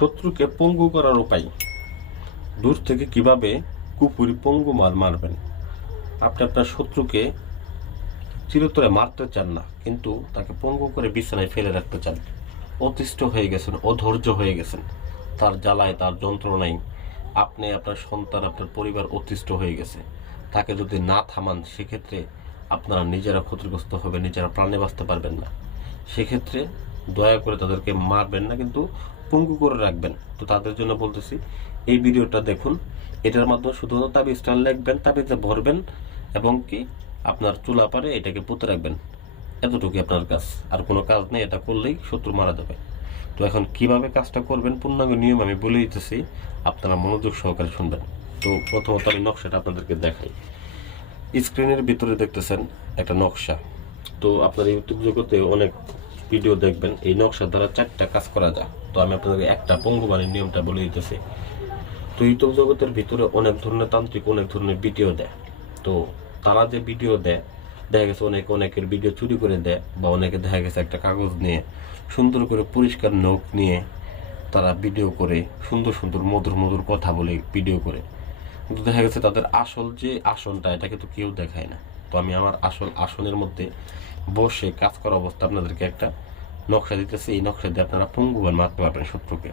শত্রুকে পঙ্গু করার উপায়। দূর থেকে কীভাবে কুপুরি পঙ্গু মার মারবেন? আপনি আপনার শত্রুকে চিরতরে মারতে চান না, কিন্তু তাকে পঙ্গু করে বিছানায় ফেলে রাখতে চান। অতিষ্ঠ হয়ে গেছেন, অধৈর্য হয়ে গেছেন। তার জ্বালায় তার যন্ত্রণায় আপনি আপনার সন্তান, আপনার পরিবার অতিষ্ঠ হয়ে গেছে। তাকে যদি না থামান, সেক্ষেত্রে আপনারা নিজেরা ক্ষতিগ্রস্ত হবে নিজেরা প্রাণে বাঁচতে পারবেন না। সেক্ষেত্রে দয়া করে তাদেরকে মারবেন না, কিন্তু পঙ্গু করে রাখবেন। তো তাদের জন্য বলতেছি, এই ভিডিওটা দেখুন। এটার মাধ্যমে শুধুমাত্র তাবিজটা লিখবেন, তাবিজে ভরবেন, এবং কি আপনার চুলা পারে এটাকে পুঁতে রাখবেন। এতটুকুই আপনার কাজ। আর কোনো কাজ নেই, এটা করলেই শত্রু মারা যাবে। তো এখন কীভাবে কাজটা করবেন, পূর্ণাঙ্গ নিয়ম আমি বলে দিতেছি, আপনারা মনোযোগ সহকারে শুনবেন। তো প্রথমত আমি নকশাটা আপনাদেরকে দেখাই। স্ক্রিনের ভিতরে দেখতেছেন একটা নকশা। তো আপনার ইউটিউব জগতে অনেক ভিডিও দেখবেন, এই নকশা দ্বারা চারটা কাজ করা যায়। তো আমি আপনাদেরকে একটা পঙ্গুবাণীর নিয়মটা বলে দিতেছি। তো ইউটিউব জগতের ভিতরে অনেক ধরনের তান্ত্রিক, অনেক ধরনের ভিডিও দেয়। তো তারা যে ভিডিও দেয়, দেখা গেছে অনেক, অনেকের ভিডিও চুরি করে দেয় বা অনেকে দেখা গেছে একটা কাগজ নিয়ে সুন্দর করে পরিষ্কার নোক নিয়ে তারা ভিডিও করে, সুন্দর সুন্দর, মধুর মধুর কথা বলে ভিডিও করে। কিন্তু দেখা গেছে তাদের আসল যে আসনটা, এটা কিন্তু কেউ দেখায় না। তো আমি আমার আসল আসনের মধ্যে বসে কাজ করা অবস্থা আপনাদেরকে একটা নকশা দিতেছি। এই নকশা দিয়ে আপনারা পঙ্গুবান মারতে পারবেন শত্রুকে।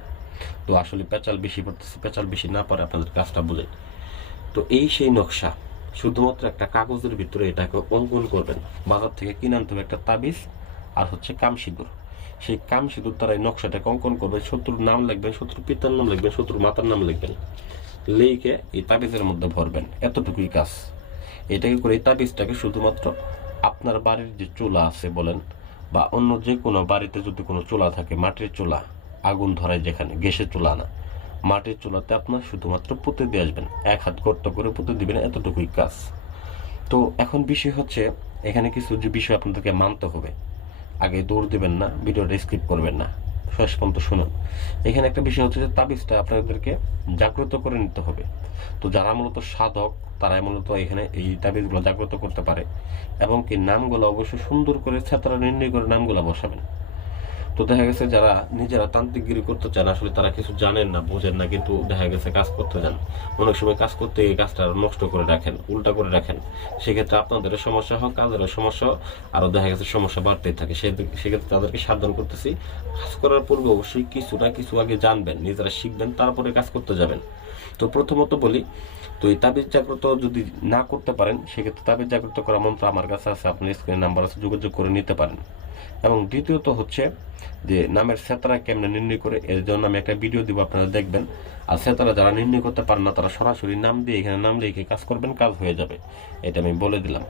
তো আসলে পেঁচাল বেশি পড়তেছে, পেঁচাল বেশি না পারে আপনাদের কাজটা বলে তো এই সেই নকশা, শুধুমাত্র একটা কাগজের ভিতরে এটাকে অঙ্কন করবেন। বাজার থেকে কিনে আনতে হবে একটা তাবিজ আর হচ্ছে কাম সিঁদুর সেই কাম সিঁদুর দ্বারা এই নকশাটাকে অঙ্কন করবেন। শত্রুর নাম লিখবেন, শত্রুর পিতার নাম লিখবেন, শত্রুর মাতার নাম লিখবেন। লিখে এই তাবিজের মধ্যে ভরবেন। এতটুকুই কাজ। এটাকে করে তাবিজটাকে শুধুমাত্র আপনার বাড়ির যে চুলা আছে বলেন, বা অন্য যে কোনো বাড়িতে যদি কোনো চুলা থাকে, মাটির চুলা, আগুন ধরায় যেখানে, গ্যাসের চুলা না, মাটির চুলাতে আপনার শুধুমাত্র পুঁতে দিয়ে আসবেন, এক হাত গর্ত করে পুঁতে দিবেন এতটুকুই কাজ। তো এখন বিষয় হচ্ছে, এখানে কিছু যে বিষয় আপনাদেরকে মানতে হবে, আগে দৌড় দিবেন না, ভিডিওটা স্কিপ করবেন না। শেষ পর্যন্ত শুনুন। এখানে একটা বিষয় হচ্ছে যে তাবিজটা আপনাদেরকে জাগ্রত করে নিতে হবে। তো যারা মূলত সাধক, তারাই মূলত এখানে এই তাবিজগুলো জাগ্রত করতে পারে এবং কি নামগুলো অবশ্যই সুন্দর করে ছাত্ররা নির্ণয় করে নামগুলো বসাবেন। তো দেখা গেছে যারা নিজেরা তান্ত্রিকগিরি করতে চান, আসলে তারা কিছু জানেন না, বোঝেন না, কিন্তু দেখা গেছে কাজ করতে যান। অনেক সময় কাজ করতে গিয়ে কাজটা নষ্ট করে রাখেন, উল্টা করে রাখেন। সেক্ষেত্রে আপনাদের সমস্যা হোক কাজের সমস্যা আরও দেখা গেছে সমস্যা বাড়তেই থাকে। সেক্ষেত্রে তাদেরকে সাবধান করতেছি। কাজ করার পূর্বে অবশ্যই কিছু না কিছু আগে জানবেন, নিজেরা শিখবেন, তারপরে কাজ করতে যাবেন। তো প্রথমত বলি, তো এই তাবিজ জাগ্রত যদি না করতে পারেন, সেক্ষেত্রে তাবিজ জাগ্রত করা মন্ত্র আমার কাছে আছে আপনার স্ক্রিনের নাম্বার আছে, যোগাযোগ করে নিতে পারেন। এবং দ্বিতীয়ত হচ্ছে যে নামের সেতারা কেমনে নির্ণয় করে, এর জন্য আমি একটা ভিডিও দিব, আপনারা দেখবেন। আর সেতারা যারা নির্ণয় করতে পারেন না, তারা সরাসরি নাম দিয়ে, এখানে নাম লিখে কাজ করবেন, কাজ হয়ে যাবে। এটা আমি বলে দিলাম।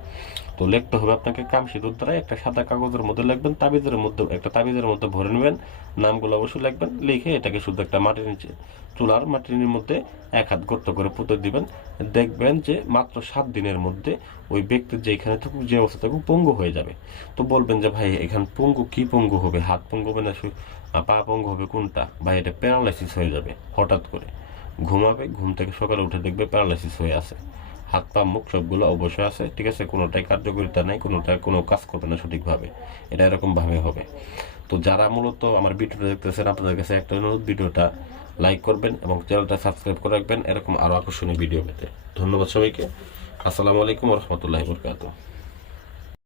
তো লিখতে হবে আপনাকে কাম সিঁদুর দ্বারা একটা সাদা কাগজের মধ্যে লিখবেন, তাবিজের মধ্যে, একটা তাবিজের মধ্যে ভরে নেবেন, নামগুলো অবশ্যই লিখবেন, লিখে এটাকে শুধু একটা মাটির নিচে, চুলার মাটির মধ্যে এক হাত গর্ত করে পুঁতে দিবেন। দেখবেন যে মাত্র সাত দিনের মধ্যে ওই ব্যক্তির যে এখানে থাকুক, যে অবস্থা থাকুক, পঙ্গু হয়ে যাবে। তো বলবেন যে, ভাই, এখানে পঙ্গু কি পঙ্গু হবে হাত পঙ্গু হবে না পা পঙ্গু হবে কোনটা বা এটা প্যারালাইসিস হয়ে যাবে হঠাৎ করে ঘুমাবে ঘুম থেকে সকালে উঠে দেখবে প্যারালাইসিস হয়ে আছে হাত পা মুখ সবগুলো অবশ্যই আছে ঠিক আছে কোনোটাই কার্যকরিতা নাই কোনোটাই কোনো কাজ করবে না সঠিকভাবে এটা এরকমভাবে হবে তো যারা মূলত আমার ভিডিওটা দেখতেছেন আপনাদের কাছে একটা অনুরোধ ভিডিওটা লাইক করবেন এবং চ্যানেলটা সাবস্ক্রাইব করে রাখবেন এরকম আরও আকর্ষণীয় ভিডিও পেতে ধন্যবাদ সবাইকে আসসালামু আলাইকুম রহমতুল্লাহ বরকাত